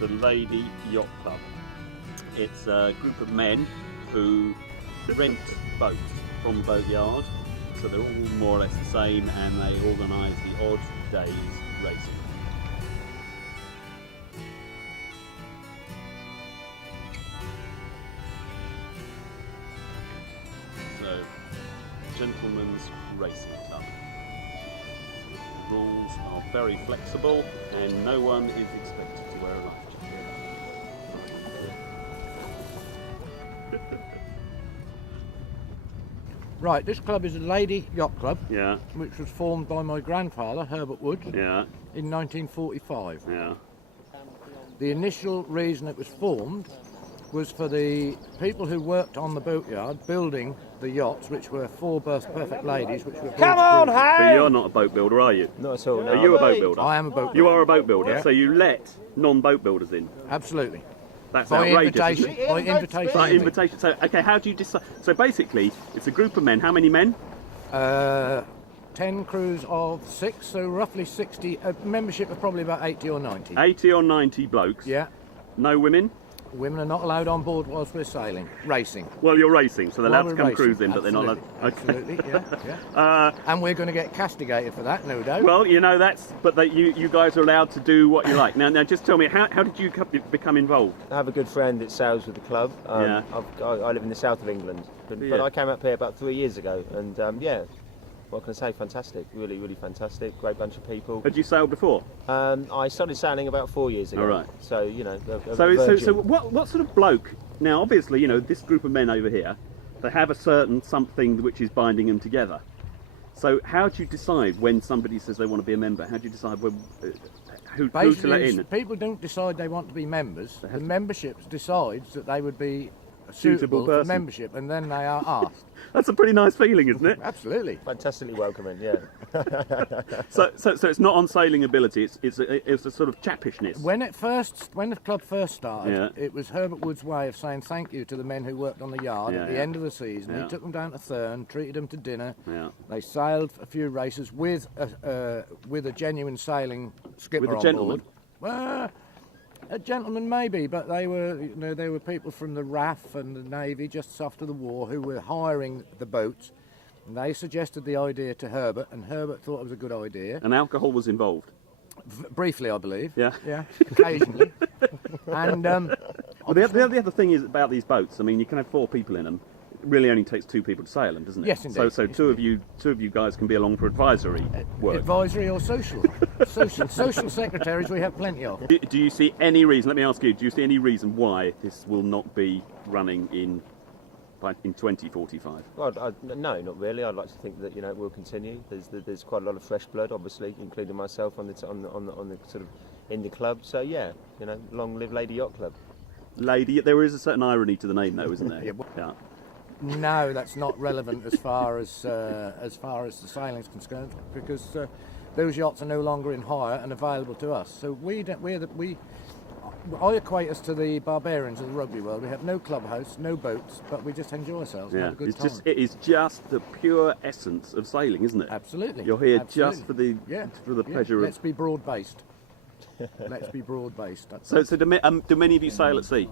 the Lady Yacht Club. It's a group of men who rent boats from the boatyard, so they're all more or less the same, and they organise the odd days racing. So, Gentlemen's Racing Club. The rules are very flexible and no one is expected to wear a life jacket. Right, this club is a Lady Yacht Club, Yeah, which was formed by my grandfather, Herbert Woods, yeah, in 1945. yeah. The initial reason it was formed was for the people who worked on the boatyard building the yachts, which were four-berth perfect ladies, which were Come on, But hey! you're not a boat builder, are you? Not at all, no. Are you a boat builder? I am a boat You builder. are a boat builder, Yeah. so you let non-boat builders in. Absolutely. That's By outrageous. invitation. Isn't it? By invitation. By invitation. So, okay, how do you decide? So basically, it's a group of men. How many men? 10 crews of 6, so roughly 60. Membership of probably about 80 or 90. 80 or 90 blokes. Yeah. No women? Women are not allowed on board whilst we're sailing, racing. Well, you're racing, so they're allowed While to come we're racing. cruising, but they're not allowed. Absolutely. Absolutely, yeah. And we're going to get castigated for that, no doubt. Well, you know, you guys are allowed to do what you like. Now just tell me, how did you become involved? I have a good friend that sails with the club. Yeah. I live in the south of England, but I came up here about 3 years ago, and yeah, what can I say? Fantastic, really, really fantastic. Great bunch of people. Had you sailed before? I started sailing about 4 years ago. All right. So you know, So what sort of bloke? Now, obviously, you know, this group of men over here, they have a certain something which is binding them together. So how do you decide when somebody says they want to be a member? How do you decide when, who to let in? People don't decide they want to be members. The membership decides that they would be Suitable suitable person. for membership, and then they are asked. That's a pretty nice feeling, isn't it? Absolutely. fantastically welcoming. Yeah. So it's not on sailing ability. It's a sort of chappishness. When the club first started, Yeah. it was Herbert Wood's way of saying thank you to the men who worked on the yard Yeah, at the yeah. end of the season. Yeah. He took them down to Thurn, treated them to dinner. Yeah. They sailed a few races with a genuine sailing skipper With a on gentleman? board. Well, a gentleman maybe, but they were people from the RAF and the Navy just after the war who were hiring the boats. And they suggested the idea to Herbert, and Herbert thought it was a good idea. And alcohol was involved. Briefly, I believe. Yeah. Yeah, occasionally. And Well, the other thing is about these boats. I mean, you can have 4 people in them. It really only takes 2 people to sail them, doesn't it? Yes, indeed. So Yes, two of you guys can be along for advisory work. advisory or social. Social secretaries we have plenty of. Do you see any reason? Let me ask you. Do you see any reason why this will not be running in 2045? Well, no, not really. I'd like to think that it will continue. There's quite a lot of fresh blood, obviously, including myself on the sort of in the club. So yeah, long live Lady Yacht Club. Lady, there is a certain irony to the name, though, isn't there? Yeah. No, that's not relevant as far as the sailing is concerned, because those yachts are no longer in hire and available to us. So I equate us to the barbarians of the rugby world. We have no clubhouse, no boats, but we just enjoy ourselves and Yeah, have a good it's time. it is just the pure essence of sailing, isn't it? Absolutely. You're here Absolutely. just for the pleasure Let's of. be broad-based. Let's be broad-based. So do many of you sail at sea?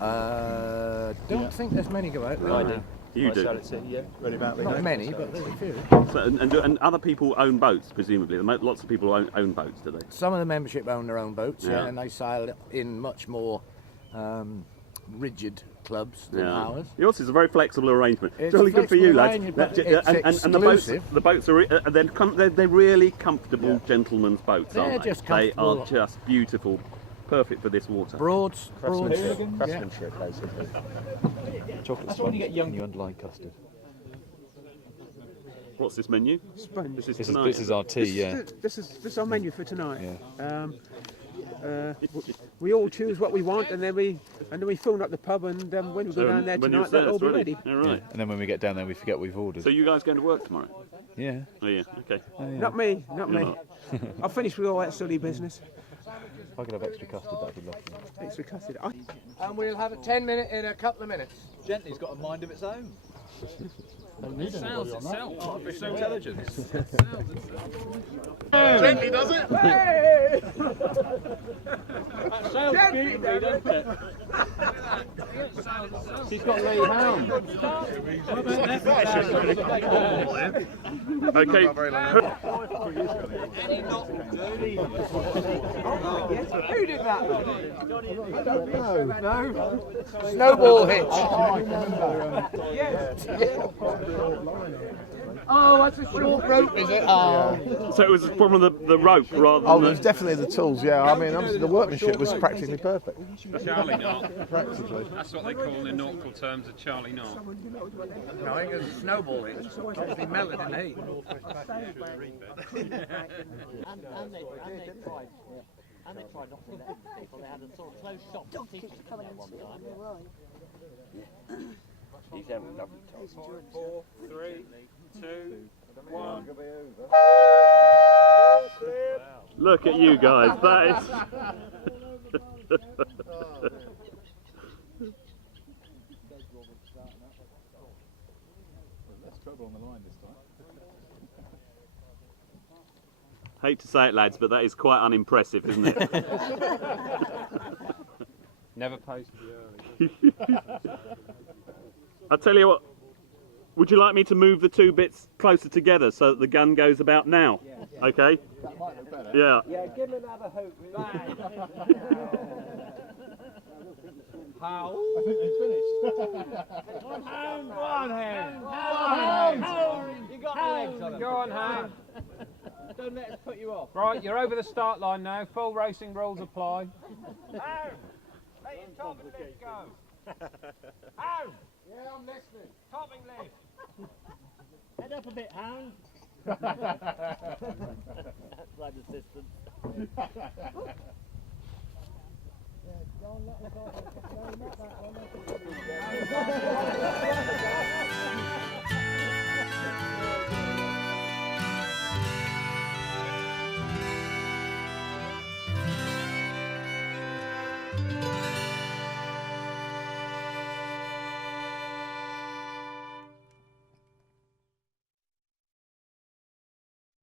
Don't think there's many go out there. I do. You I do. sail at sea, yeah. Not many, but there's a few. So, and other people own boats, presumably. Lots of people own boats, do they? Some of the membership own their own boats, Yeah. and they sail in much more rigid clubs than ours. Yours is a very flexible arrangement. It's Jolly a good for you, flexible lads. arrangement, but it's And the boats are they're really comfortable gentlemen's boats, They're aren't they? just They are comfortable. just beautiful, perfect for this water. Craftsmanship, Craftsmanship, basically. Chocolate sponge and you underline custard. What's this menu? Sponge. This is This tonight. is our tea, yeah. This is our menu for tonight. Yeah. We all choose what we want, and then we fill up the pub, and when we go down there when you're tonight, they'll all be it's ready. All right. And then when we get down there, we forget we've ordered. So you guys going to work tomorrow? Yeah. Oh yeah. Okay. Not me, not me. not. I'll finish with all that silly business. If I could have extra custard, that'd be lovely. Extra custard. And we'll have a 10-minute in a couple of minutes. Gently's got a mind of its own. It sounds itself. Artificial intelligence. gently, does it? That sounds beautifully, doesn't it? She's got Lee Hound. Okay. Who did that? No. Snowball hitch. Oh, that's a short rope, is it? Oh. So it was a problem of the rope rather Oh, than it was definitely the tools, yeah. I mean, obviously the workmanship was practically perfect. Charlie knot. Practically. That's what they call in nautical terms a Charlie knot. No, I think it was a snowball hitch. Obviously melted in heat. And they tried knocking that people. They had a sort of closed shop that teachers in there one time. He's having a lovely time. 5, 4, 3, 2, 1. Look at you guys. That is. Less trouble on the line this time. Hate to say it, lads, but that is quite unimpressive, isn't it? Never post too early. I'll tell you what. Would you like me to move the two bits closer together so that the gun goes about now? Yeah. Okay. That might look better. Yeah. Yeah, give him another hoop. How? I think they finished. Go on, Ham. You got the legs on them. Go on, Ham. Don't let us put you off. Right, you're over the start line now. Full racing rules apply. Ham! Let your top and left go. Ham! Yeah, I'm listening. Top and left. Head up a bit, Hound.